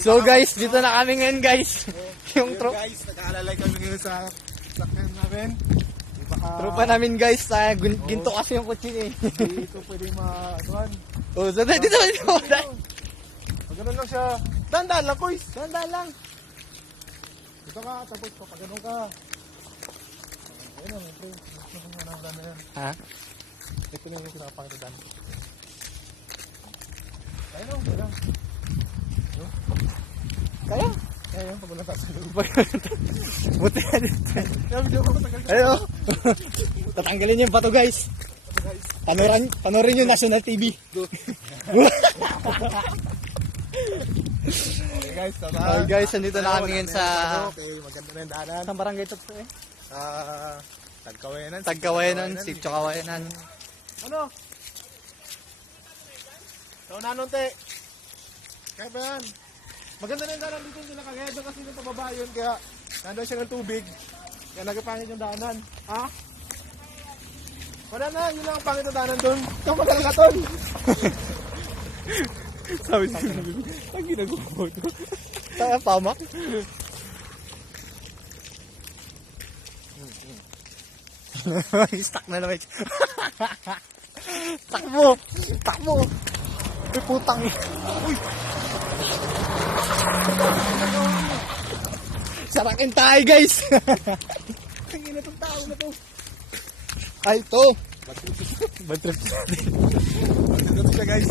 So guys, dito na kami ngayon guys. Yung Guys, nag-aalalay kami ngayon sa sakyan namin. tropa namin guys. Ginto kasi yung kutsi eh. Dito pwede ma-aduan. Oh, so dito. Ganun lang siya. Dandan lang, boys. Tanda lang. Dito ka, tapos papaganon ka. Ayun lang, pre. Gusto ko na ng yan. Ha? Ito na yung pinapakitadan. Ayun lang, ayun lang. Kaya? Kaya yun, pag walang tasalog. Buti na dito. Kaya video ko matagal ka. Ayo. Tatanggalin niyo yung bato guys. Guys, Panorin yung National TV. okay guys, tama. Okay guys, nandito na kami ngayon sa... Okay, maganda na yung daanan. Sa barangay to eh. Tagkawayanan. Tagkawayanan, Sitio Kawayanan. Ano? Taunanon, te. Kaya ba yan? Maganda na yung daanan dito yung nakagaya doon kasi nung pababa yun. Kaya nandun siya ng tubig. Kaya nagpangit yung daanan. Ha? Wala na, yun lang ang pangit ng daanan doon. Ikaw magaling ka doon. Sabi sa sabi ko, ang ginagawa ko ito. Pamak? Stuck na naman. Takbo. May putang. Uy. Sarakin tayo guys. Ang ina itong tao na to. Ay, ito. Bad trip. Maganda siya guys.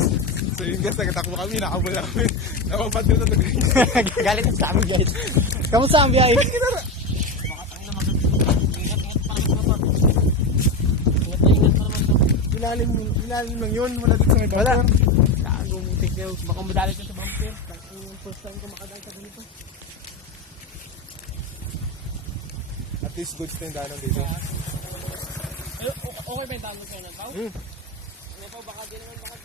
So yun guys, nagtatakbo kami, nakabol na kami. Nakabad trip na to guys. Galit sa amin guys. Kamusta ang biyahe? Ilalim lang yun, wala dito sa may Wala. bumper. Kago mo tigil. Baka madalit ka sa bumper. Yung first time ko makadaan sa ganito. At least goods na yung daanan dito. Okay ba yung dami kayo ng tao? Ano pa baka di naman baka